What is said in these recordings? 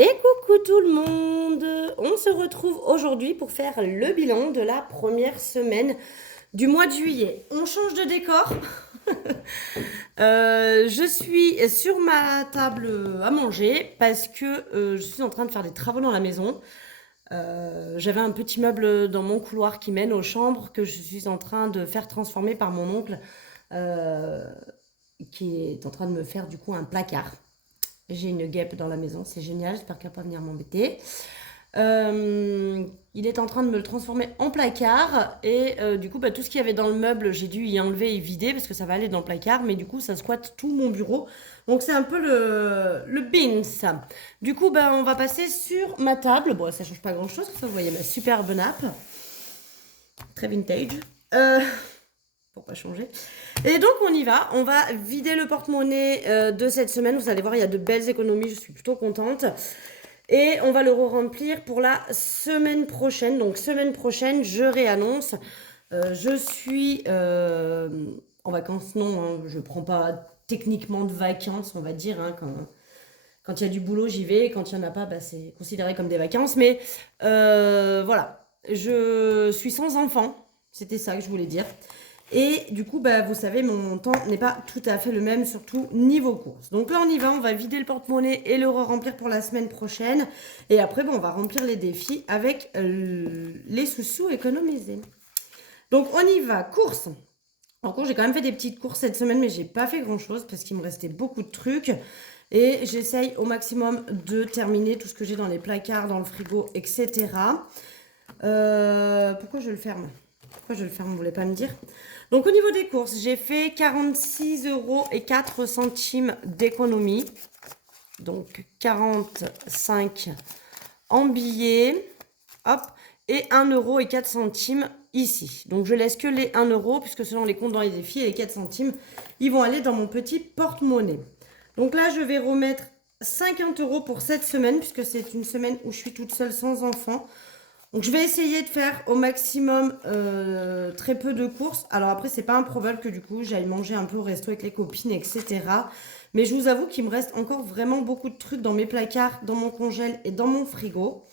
Et coucou tout le monde! On se retrouve aujourd'hui pour faire le bilan de la première semaine du mois de juillet. On change de décor. Je suis sur ma table à manger parce que je suis en train de faire des travaux dans la maison. J'avais un petit meuble dans mon couloir qui mène aux chambres que je suis en train de faire transformer par mon oncle euh, qui est en train de me faire du coup un placard. J'ai une guêpe dans la maison, c'est génial, j'espère qu'elle va pas venir m'embêter. Il est en train de me le transformer en placard et du coup tout ce qu'il y avait dans le meuble j'ai dû y enlever et vider parce que ça va aller dans le placard, mais du coup ça squatte tout mon bureau, donc c'est un peu le beans. Du coup on va passer sur ma table. Bon, ça change pas grand chose, ça, vous voyez ma superbe nappe très vintage, pour pas changer. Et donc on y va, on va vider le porte-monnaie de cette semaine. Vous allez voir, il y a de belles économies, je suis plutôt contente. Et on va le remplir pour la semaine prochaine. Donc semaine prochaine, je réannonce. Je suis en vacances, non, hein, je prends pas techniquement de vacances, on va dire. Hein, quand il y a du boulot, j'y vais. Quand il n'y en a pas, c'est considéré comme des vacances. Mais voilà, je suis sans enfant. C'était ça que je voulais dire. Et du coup, vous savez, mon temps n'est pas tout à fait le même, surtout niveau courses. Donc là, on y va, on va vider le porte-monnaie et le remplir pour la semaine prochaine. Et après, on va remplir les défis avec les sous-sous économisés. Donc on y va, courses. Encore, j'ai quand même fait des petites courses cette semaine, mais j'ai pas fait grand-chose parce qu'il me restait beaucoup de trucs. Et j'essaye au maximum de terminer tout ce que j'ai dans les placards, dans le frigo, etc. Pourquoi je le ferme? Pourquoi je le ferme? Vous voulez pas me dire? Donc au niveau des courses, j'ai fait 46,04 € d'économie. Donc 45 en billets. Hop. Et 1,04 € ici. Donc je laisse que les 1 € puisque selon les comptes dans les défis, les 4 centimes, ils vont aller dans mon petit porte-monnaie. Donc là, je vais remettre 50 € pour cette semaine puisque c'est une semaine où je suis toute seule sans enfant. Donc je vais essayer de faire au maximum très peu de courses. Alors après, c'est pas improbable que du coup j'aille manger un peu au resto avec les copines, etc. Mais je vous avoue qu'il me reste encore vraiment beaucoup de trucs dans mes placards, dans mon congèle et dans mon frigo.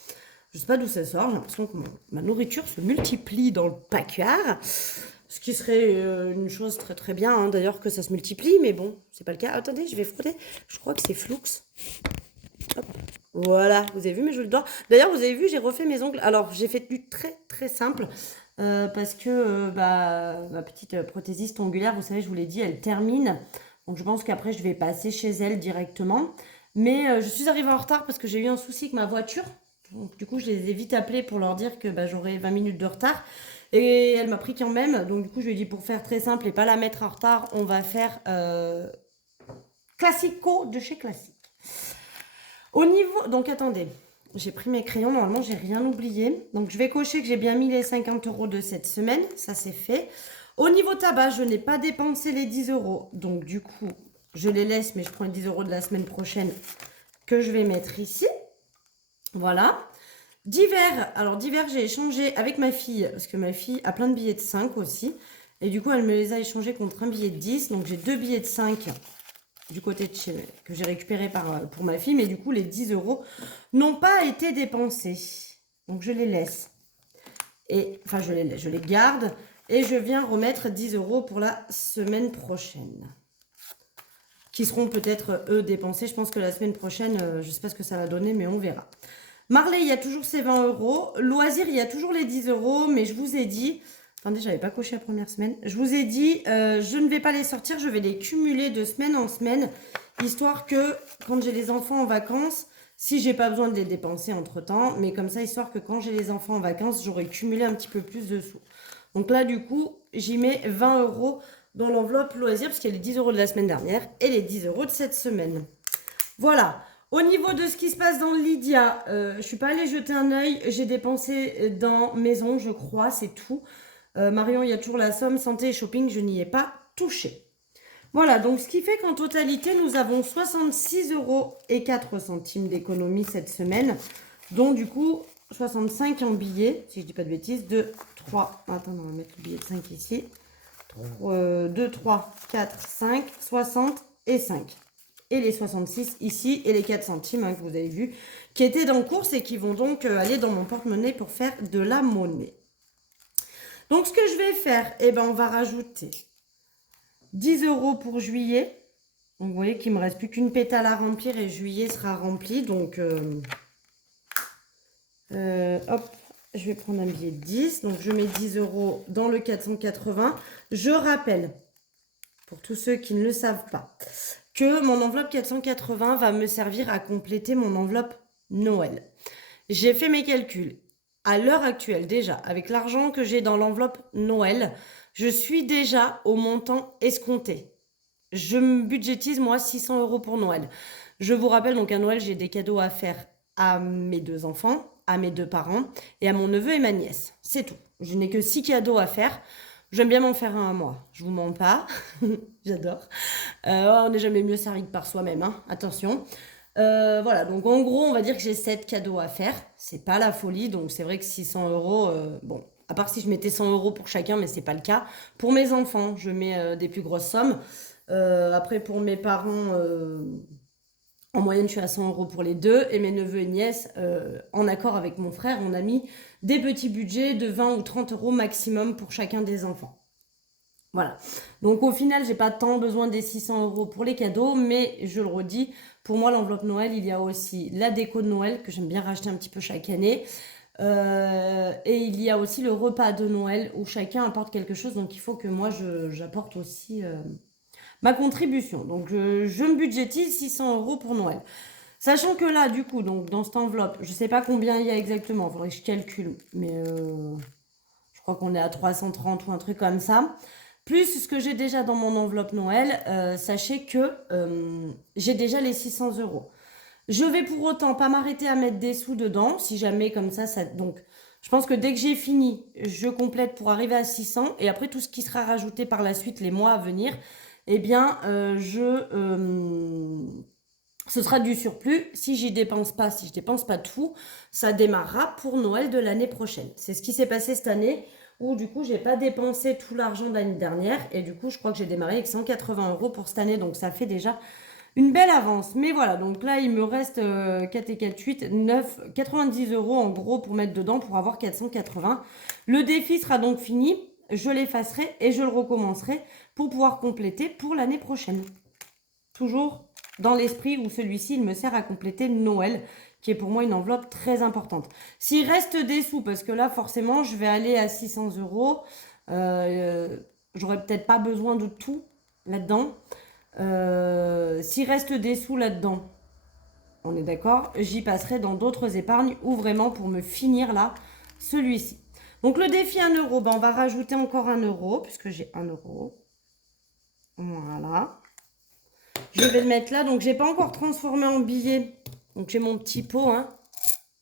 Je sais pas d'où ça sort, j'ai l'impression que ma nourriture se multiplie dans le placard. Ce qui serait une chose très très bien, hein, d'ailleurs, que ça se multiplie, mais bon, c'est pas le cas. Attendez, je vais frotter. Je crois que c'est Flux. Hop. Voilà, vous avez vu mes jeux de doigts. D'ailleurs, vous avez vu, j'ai refait mes ongles. Alors, j'ai fait du très très simple parce que ma petite prothésiste ongulaire, vous savez, je vous l'ai dit, elle termine. Donc, je pense qu'après, je vais passer chez elle directement. Mais je suis arrivée en retard parce que j'ai eu un souci avec ma voiture. Donc, du coup, je les ai vite appelés pour leur dire que j'aurais 20 minutes de retard. Et elle m'a pris quand même. Donc, du coup, je lui ai dit pour faire très simple et pas la mettre en retard, on va faire Classico de chez Classique. Au niveau... Donc attendez, j'ai pris mes crayons, normalement j'ai rien oublié. Donc je vais cocher que j'ai bien mis les 50 € de cette semaine, ça c'est fait. Au niveau tabac, je n'ai pas dépensé les 10 €. Donc du coup, je les laisse, mais je prends les 10 € de la semaine prochaine que je vais mettre ici. Voilà. Divers, alors divers, j'ai échangé avec ma fille, parce que ma fille a plein de billets de 5 aussi. Et du coup, elle me les a échangés contre un billet de 10. Donc j'ai 2 billets de 5 du côté de chez que j'ai récupéré pour ma fille, mais du coup les 10 € n'ont pas été dépensés, donc je les laisse, et enfin je les garde, et je viens remettre 10 € pour la semaine prochaine, qui seront peut-être eux dépensés. Je pense que la semaine prochaine, je sais pas ce que ça va donner, mais on verra. Marley, il y a toujours ses 20 €. Loisir, il y a toujours les 10 €, mais je vous ai dit... Attendez, j'avais pas coché la première semaine. Je vous ai dit, je ne vais pas les sortir, je vais les cumuler de semaine en semaine, histoire que quand j'ai les enfants en vacances, si j'ai pas besoin de les dépenser entre-temps, mais comme ça, histoire que quand j'ai les enfants en vacances, j'aurai cumulé un petit peu plus de sous. Donc là, du coup, j'y mets 20 € dans l'enveloppe loisir, parce qu'il y a les 10 € de la semaine dernière et les 10 € de cette semaine. Voilà. Au niveau de ce qui se passe dans Lydia, je suis pas allée jeter un œil, j'ai dépensé dans maison, je crois, c'est tout. Marion, il y a toujours la somme santé et shopping, je n'y ai pas touché. Voilà, donc ce qui fait qu'en totalité, nous avons 66,04 € d'économie cette semaine, dont du coup 65 en billets, si je dis pas de bêtises, 2, 3, attends, on va mettre le billet de 5 ici, 2, 3, 4, 5, 60 et 5. et les 66 ici et les 4 centimes hein, que vous avez vu qui étaient dans course et qui vont donc aller dans mon porte-monnaie pour faire de la monnaie. Donc ce que je vais faire, eh ben, on va rajouter 10 € pour juillet. Donc vous voyez qu'il ne me reste plus qu'une pétale à remplir et juillet sera rempli. Donc hop, je vais prendre un billet de 10. Donc je mets 10 € dans le 480. Je rappelle, pour tous ceux qui ne le savent pas, que mon enveloppe 480 va me servir à compléter mon enveloppe Noël. J'ai fait mes calculs. À l'heure actuelle, déjà, avec l'argent que j'ai dans l'enveloppe Noël, je suis déjà au montant escompté. Je me budgétise, moi, 600 € pour Noël. Je vous rappelle, donc à Noël, j'ai des cadeaux à faire à mes 2 enfants, à mes 2 parents et à mon neveu et ma nièce. C'est tout. Je n'ai que 6 cadeaux à faire. J'aime bien m'en faire un à moi. Je vous mens pas. J'adore. On n'est jamais mieux servi que par soi-même, hein. Attention. Voilà, donc en gros, on va dire que j'ai 7 cadeaux à faire. C'est pas la folie, donc c'est vrai que 600 €, bon, à part si je mettais 100 € pour chacun, mais c'est pas le cas. Pour mes enfants, je mets des plus grosses sommes. Après, pour mes parents, en moyenne, je suis à 100 € pour les deux. Et mes neveux et nièces, en accord avec mon frère, on a mis des petits budgets de 20 ou 30 € maximum pour chacun des enfants. Voilà. Donc au final, j'ai pas tant besoin des 600 € pour les cadeaux, mais je le redis, pour moi, l'enveloppe Noël, il y a aussi la déco de Noël, que j'aime bien racheter un petit peu chaque année. Et il y a aussi le repas de Noël, où chacun apporte quelque chose. Donc il faut que moi, j'apporte aussi ma contribution. Donc je me budgétise 600 € pour Noël. Sachant que là, du coup, donc dans cette enveloppe, je sais pas combien il y a exactement, il faudrait que je calcule, mais je crois qu'on est à 330 ou un truc comme ça. Plus ce que j'ai déjà dans mon enveloppe Noël, sachez que j'ai déjà les 600 €. Je vais pour autant pas m'arrêter à mettre des sous dedans, si jamais comme ça, donc je pense que dès que j'ai fini, je complète pour arriver à 600. Et après, tout ce qui sera rajouté par la suite, les mois à venir, eh bien, ce sera du surplus. Si je dépense pas tout, ça démarrera pour Noël de l'année prochaine. C'est ce qui s'est passé cette année, où du coup, j'ai pas dépensé tout l'argent de l'année dernière. Et du coup, je crois que j'ai démarré avec 180 € pour cette année. Donc, ça fait déjà une belle avance. Mais voilà, donc là, il me reste 4 et 4, 8, 9, 90 € en gros pour mettre dedans pour avoir 480. Le défi sera donc fini. Je l'effacerai et je le recommencerai pour pouvoir compléter pour l'année prochaine. Toujours dans l'esprit où celui-ci, il me sert à compléter Noël, qui est pour moi une enveloppe très importante. S'il reste des sous, parce que là, forcément, je vais aller à 600 €, j'aurais peut-être pas besoin de tout là-dedans. S'il reste des sous là-dedans, on est d'accord, j'y passerai dans d'autres épargnes ou vraiment pour me finir là, celui-ci. Donc le défi 1 €, ben on va rajouter encore 1 € puisque j'ai 1 €. Voilà. Je vais le mettre là. Donc j'ai pas encore transformé en billet. Donc j'ai mon petit pot, hein.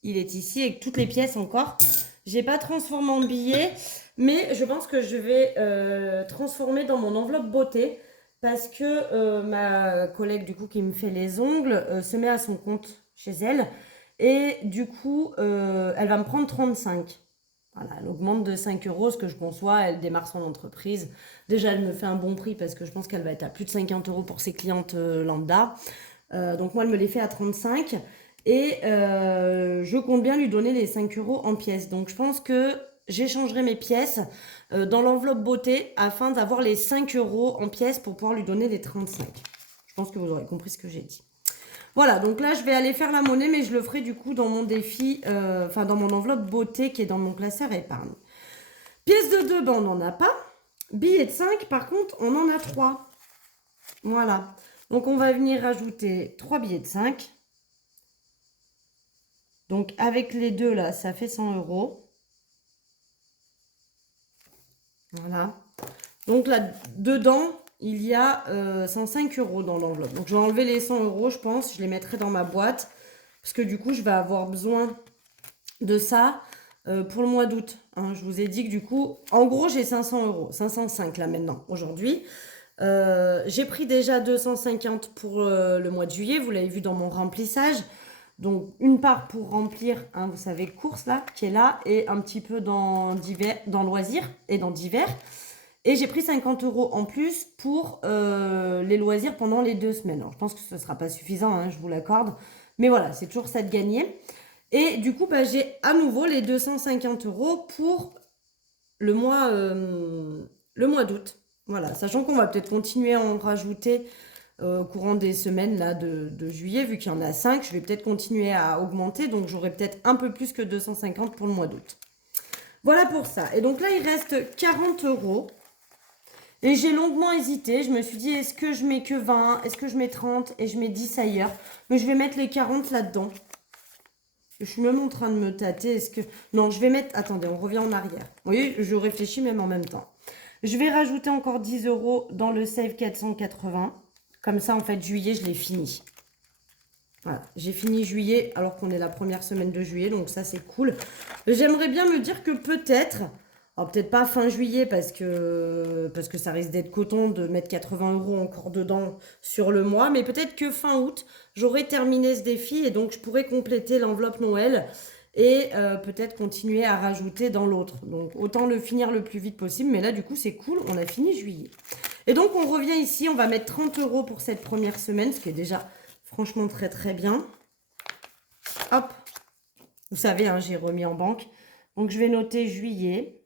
Il est ici avec toutes les pièces encore. J'ai pas transformé en billet, mais je pense que je vais transformer dans mon enveloppe beauté. Parce que ma collègue du coup qui me fait les ongles se met à son compte chez elle. Et du coup, elle va me prendre 35. Voilà, elle augmente de 5 €, ce que je conçois. Elle démarre son entreprise. Déjà, elle me fait un bon prix parce que je pense qu'elle va être à plus de 50 € pour ses clientes lambda. Donc moi, elle me les fait à 35. Et je compte bien lui donner les 5 € en pièces. Donc je pense que j'échangerai mes pièces dans l'enveloppe beauté afin d'avoir les 5 € en pièces pour pouvoir lui donner les 35. Je pense que vous aurez compris ce que j'ai dit. Voilà, donc là, je vais aller faire la monnaie, mais je le ferai du coup dans mon défi, enfin dans mon enveloppe beauté qui est dans mon classeur épargne. Pièce de 2, ben, on n'en a pas. Billet de 5, par contre, on en a 3. Voilà. Donc, on va venir rajouter 3 billets de 5. Donc, avec les deux, là, ça fait 100 €. Voilà. Donc, là, dedans, il y a 105 € dans l'enveloppe. Donc, je vais enlever les 100 €, je pense. Je les mettrai dans ma boîte. Parce que du coup, je vais avoir besoin de ça pour le mois d'août. Hein. Je vous ai dit que du coup, en gros, j'ai 500 €. 505 là maintenant, aujourd'hui. J'ai pris déjà 250 pour le mois de juillet. Vous l'avez vu dans mon remplissage. Donc, une part pour remplir, hein, vous savez, course là, qui est là. Et un petit peu dans loisirs et dans divers. Et j'ai pris 50 € en plus pour les loisirs pendant les 2 semaines. Alors, je pense que ce ne sera pas suffisant, hein, je vous l'accorde. Mais voilà, c'est toujours ça de gagner. Et du coup, bah, j'ai à nouveau les 250 € pour le mois d'août. Voilà, sachant qu'on va peut-être continuer à en rajouter au courant des semaines là, de juillet, vu qu'il y en a 5, je vais peut-être continuer à augmenter, donc j'aurai peut-être un peu plus que 250 pour le mois d'août. Voilà pour ça. Et donc là, il reste 40 €. Et j'ai longuement hésité. Je me suis dit, est-ce que je mets que 20? Est-ce que je mets 30? Et je mets 10 ailleurs. Mais je vais mettre les 40 là-dedans. Je suis même en train de me tâter. Est-ce que... Non, je vais mettre... Attendez, on revient en arrière. Vous voyez, je réfléchis même en même temps. Je vais rajouter encore 10 € dans le Save 480. Comme ça, en fait, juillet, je l'ai fini. Voilà, j'ai fini juillet alors qu'on est la première semaine de juillet. Donc ça, c'est cool. J'aimerais bien me dire que peut-être... Alors peut-être pas fin juillet parce que ça risque d'être coton de mettre 80 € encore dedans sur le mois. Mais peut-être que fin août, j'aurai terminé ce défi et donc je pourrai compléter l'enveloppe Noël et peut-être continuer à rajouter dans l'autre. Donc autant le finir le plus vite possible. Mais là du coup c'est cool, on a fini juillet. Et donc on revient ici, on va mettre 30 € pour cette première semaine, ce qui est déjà franchement très très bien. Hop, vous savez, hein, j'ai remis en banque. Donc je vais noter juillet.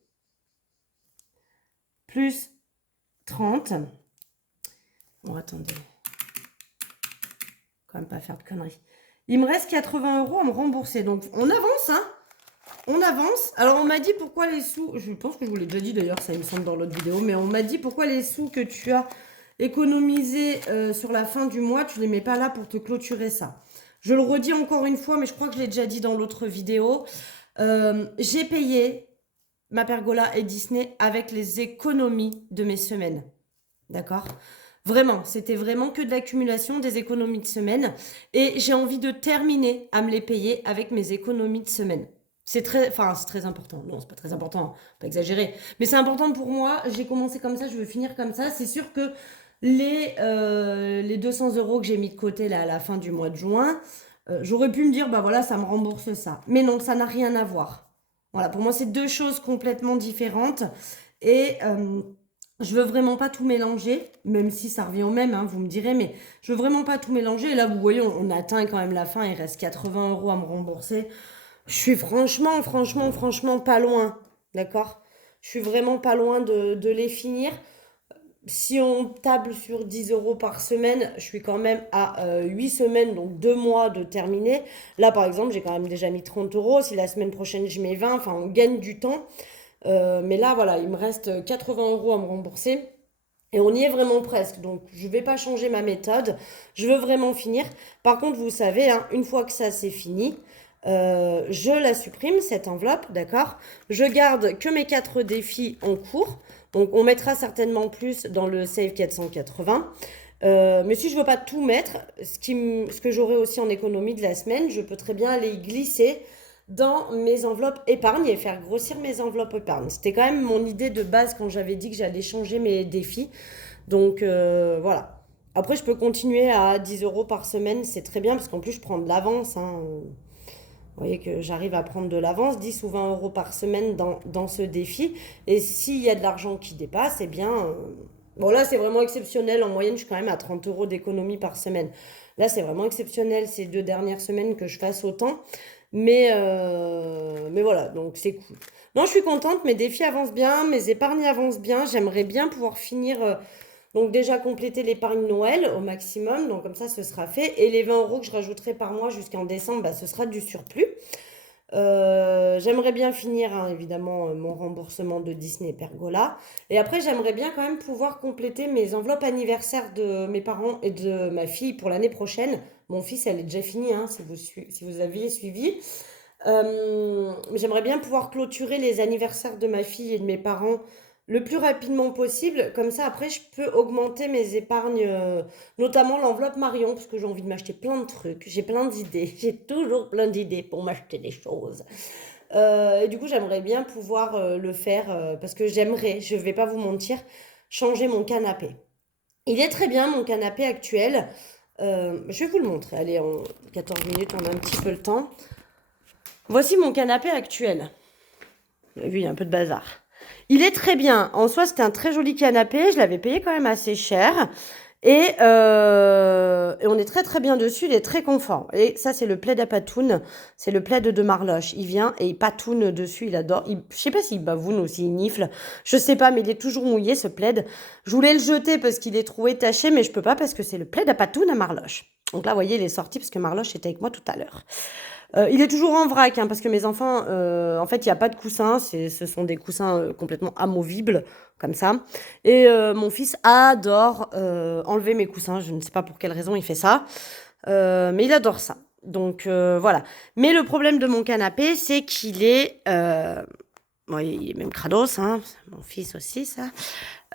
Plus 30. Bon, attendez. Quand même pas faire de conneries. Il me reste 80 € à me rembourser. Donc, on avance, hein. On avance. Alors, on m'a dit pourquoi les sous... Je pense que je vous l'ai déjà dit, d'ailleurs, ça il me semble dans l'autre vidéo. Mais on m'a dit pourquoi les sous que tu as économisés sur la fin du mois, tu les mets pas là pour te clôturer ça. Je le redis encore une fois, mais je crois que je l'ai déjà dit dans l'autre vidéo. J'ai payé ma pergola et Disney avec les économies de mes semaines. D'accord? Vraiment, c'était vraiment que de l'accumulation des économies de semaine. Et j'ai envie de terminer à me les payer avec mes économies de semaine. C'est très important. Non, c'est pas très important, pas exagérer. Mais c'est important pour moi. J'ai commencé comme ça, je veux finir comme ça. C'est sûr que les 200 € que j'ai mis de côté là, à la fin du mois de juin, j'aurais pu me dire, bah voilà, ça me rembourse ça. Mais non, ça n'a rien à voir. Voilà, pour moi, c'est deux choses complètement différentes. Et je veux vraiment pas tout mélanger, même si ça revient au même, hein, vous me direz, mais je veux vraiment pas tout mélanger. Et là, vous voyez, on atteint quand même la fin, il reste 80 € à me rembourser. Je suis franchement pas loin, d'accord? Je suis vraiment pas loin de les finir. Si on table sur 10 € par semaine, je suis quand même à 8 semaines, donc 2 mois de terminer. Là, par exemple, j'ai quand même déjà mis 30 €. Si la semaine prochaine, je mets 20, enfin, on gagne du temps. Mais là, voilà, il me reste 80 € à me rembourser. Et on y est vraiment presque. Donc, je ne vais pas changer ma méthode. Je veux vraiment finir. Par contre, vous savez, hein, une fois que ça, c'est fini, je la supprime, cette enveloppe, d'accord? Je garde que mes 4 défis en cours. Donc, on mettra certainement plus dans le Save 480. Mais si je ne veux pas tout mettre, ce que j'aurai aussi en économie de la semaine, je peux très bien aller y glisser dans mes enveloppes épargne et faire grossir mes enveloppes épargne. C'était quand même mon idée de base quand j'avais dit que j'allais changer mes défis. Donc, voilà. Après, je peux continuer à 10 € par semaine. C'est très bien parce qu'en plus, je prends de l'avance, hein. Vous voyez que j'arrive à prendre de l'avance, 10 ou 20 € par semaine dans ce défi. Et s'il y a de l'argent qui dépasse, eh bien... bon, là, c'est vraiment exceptionnel. En moyenne, je suis quand même à 30 € d'économie par semaine. Là, c'est vraiment exceptionnel ces 2 dernières semaines que je fasse autant. Mais voilà, donc c'est cool. Non, je suis contente, mes défis avancent bien, mes épargnes avancent bien. J'aimerais bien pouvoir finir... donc déjà compléter l'épargne Noël au maximum, donc comme ça ce sera fait. Et les 20 € que je rajouterai par mois jusqu'en décembre, bah, ce sera du surplus. J'aimerais bien finir, hein, évidemment, mon remboursement de Disney Pergola. Et après, j'aimerais bien quand même pouvoir compléter mes enveloppes anniversaires de mes parents et de ma fille pour l'année prochaine. Mon fils, elle est déjà finie, hein, si vous aviez suivi. J'aimerais bien pouvoir clôturer les anniversaires de ma fille et de mes parents le plus rapidement possible. Comme ça, après, je peux augmenter mes épargnes, notamment l'enveloppe Marion, parce que j'ai envie de m'acheter plein de trucs. J'ai plein d'idées. J'ai toujours plein d'idées pour m'acheter des choses. Et du coup, j'aimerais bien pouvoir le faire, parce que j'aimerais, je ne vais pas vous mentir, changer mon canapé. Il est très bien, mon canapé actuel. Je vais vous le montrer. Allez, en 14 minutes, on a un petit peu le temps. Voici mon canapé actuel. Vous avez vu, il y a un peu de bazar. Il est très bien. En soi, c'était un très joli canapé. Je l'avais payé quand même assez cher. Et on est très très bien dessus, il est très confort. Et ça, c'est le plaid à patoune, c'est le plaid de Marloche. Il vient et il patoune dessus, il adore. Je sais pas s'il bavoune ou s'il nifle, je sais pas, mais il est toujours mouillé ce plaid. Je voulais le jeter parce qu'il est troué taché, mais je peux pas parce que c'est le plaid à patoune à Marloche. Donc là, vous voyez, il est sorti parce que Marloche était avec moi tout à l'heure. Il est toujours en vrac, hein, parce que mes enfants, en fait, il n'y a pas de coussins, ce sont des coussins complètement amovibles, comme ça. Et mon fils adore enlever mes coussins, je ne sais pas pour quelle raison il fait ça, mais il adore ça. Donc voilà. Mais le problème de mon canapé, c'est qu'il est... bon, il est même crados, hein, mon fils aussi, ça.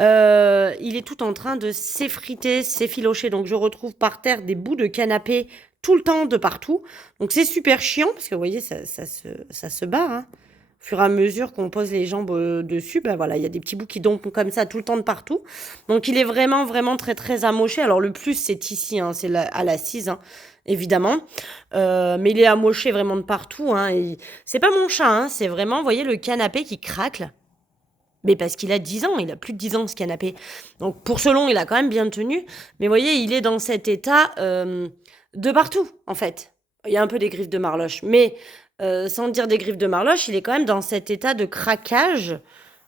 Il est tout en train de s'effriter, s'effilocher. Donc je retrouve par terre des bouts de canapé tout le temps de partout. Donc c'est super chiant parce que vous voyez, ça se barre. Hein. Au fur et à mesure qu'on pose les jambes dessus, ben voilà, il y a des petits bouts qui tombent comme ça tout le temps de partout. Donc il est vraiment, vraiment très, très amoché. Alors le plus, c'est ici, hein, c'est à l'assise, hein, évidemment. Mais il est amoché vraiment de partout. Hein, c'est pas mon chat, hein, c'est vraiment, vous voyez, le canapé qui craque. Mais parce qu'il a 10 ans, il a plus de 10 ans ce canapé. Donc pour ce long, il a quand même bien tenu. Mais vous voyez, il est dans cet état de partout, en fait. Il y a un peu des griffes de Marloche. Mais sans dire des griffes de Marloche, il est quand même dans cet état de craquage,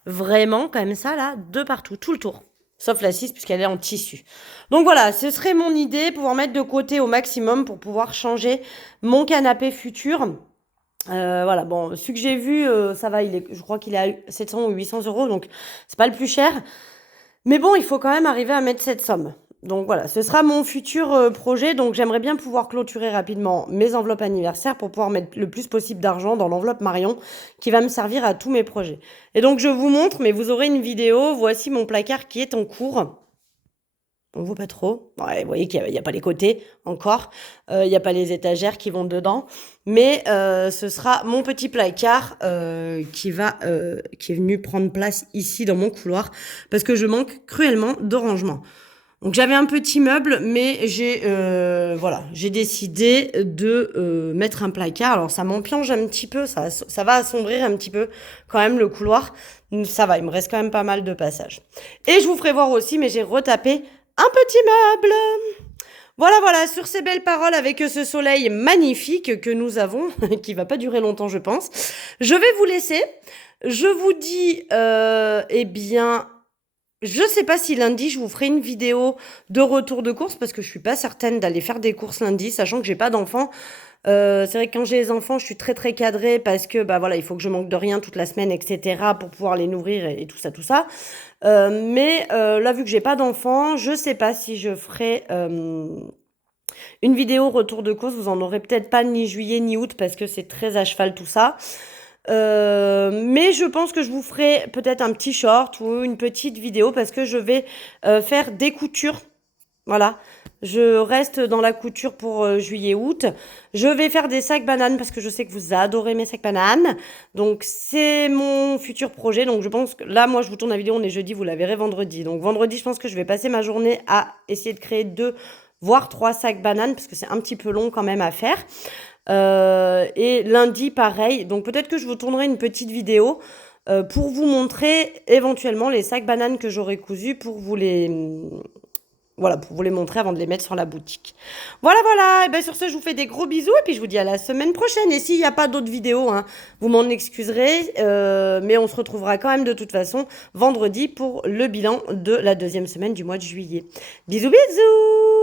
vraiment comme ça, là, de partout, tout le tour. Sauf l'assise, puisqu'elle est en tissu. Donc voilà, ce serait mon idée, pouvoir mettre de côté au maximum pour pouvoir changer mon canapé futur. Voilà, bon, celui que j'ai vu, ça va, je crois qu'il est à 700 ou 800 euros, donc c'est pas le plus cher. Mais bon, il faut quand même arriver à mettre cette somme. Donc voilà, ce sera mon futur projet. Donc j'aimerais bien pouvoir clôturer rapidement mes enveloppes anniversaires pour pouvoir mettre le plus possible d'argent dans l'enveloppe Marion qui va me servir à tous mes projets. Et donc je vous montre, mais vous aurez une vidéo. Voici mon placard qui est en cours. On ne voit pas trop. Ouais, vous voyez qu'il n'y a pas les côtés encore. Il n'y a pas les étagères qui vont dedans. Mais ce sera mon petit placard qui est venu prendre place ici dans mon couloir parce que je manque cruellement de rangement. Donc j'avais un petit meuble, mais j'ai décidé de mettre un placard. Alors ça m'empiange un petit peu, ça va assombrir un petit peu quand même le couloir. Ça va, il me reste quand même pas mal de passages. Et je vous ferai voir aussi, mais j'ai retapé un petit meuble. Voilà, voilà, sur ces belles paroles avec ce soleil magnifique que nous avons, qui va pas durer longtemps, je pense. Je vais vous laisser. Je vous dis, eh bien, je sais pas si lundi, je vous ferai une vidéo de retour de course parce que je suis pas certaine d'aller faire des courses lundi, sachant que j'ai pas d'enfants. C'est vrai que quand j'ai les enfants, je suis très très cadrée parce que bah voilà, il faut que je manque de rien toute la semaine, etc. pour pouvoir les nourrir et tout ça, tout ça. Mais là, vu que j'ai pas d'enfants, je sais pas si je ferai une vidéo retour de course. Vous en aurez peut-être pas ni juillet ni août parce que c'est très à cheval tout ça. Mais je pense que je vous ferai peut-être un petit short ou une petite vidéo parce que je vais faire des coutures. Voilà, je reste dans la couture pour juillet-août. Je vais faire des sacs bananes parce que je sais que vous adorez mes sacs bananes. Donc c'est mon futur projet. Donc je pense que là, moi je vous tourne la vidéo, on est jeudi, vous la verrez vendredi. Donc vendredi, je pense que je vais passer ma journée à essayer de créer 2 voire 3 sacs bananes parce que c'est un petit peu long quand même à faire. Et lundi, pareil. Donc peut-être que je vous tournerai une petite vidéo pour vous montrer éventuellement les sacs bananes que j'aurai cousus pour vous les montrer avant de les mettre sur la boutique. Voilà, voilà. Et bien sur ce, je vous fais des gros bisous et puis je vous dis à la semaine prochaine. Et s'il n'y a pas d'autres vidéos, hein, vous m'en excuserez. Mais on se retrouvera quand même de toute façon vendredi pour le bilan de la 2e semaine du mois de juillet. Bisous, bisous!